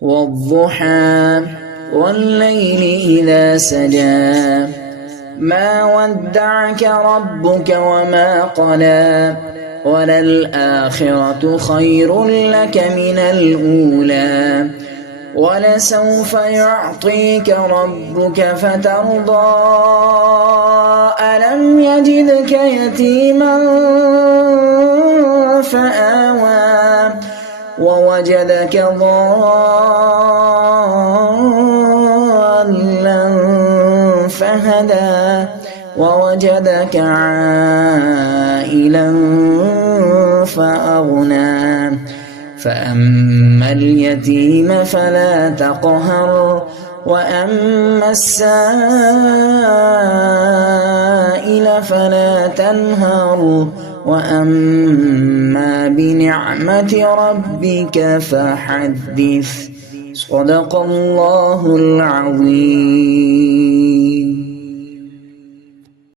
والضحى والليل إذا سجى ما ودعك ربك وما قلى وللآخرة خير لك من الأولى ولسوف يعطيك ربك فترضى ألم يجدك يتيما فآوى ووجدك ضالا فهدى ووجدك عائلا فأغنى فأما اليتيم فلا تقهر وأما السائل فلا تنهر وأما بنعمة ربك فحدث. صدق الله العظيم.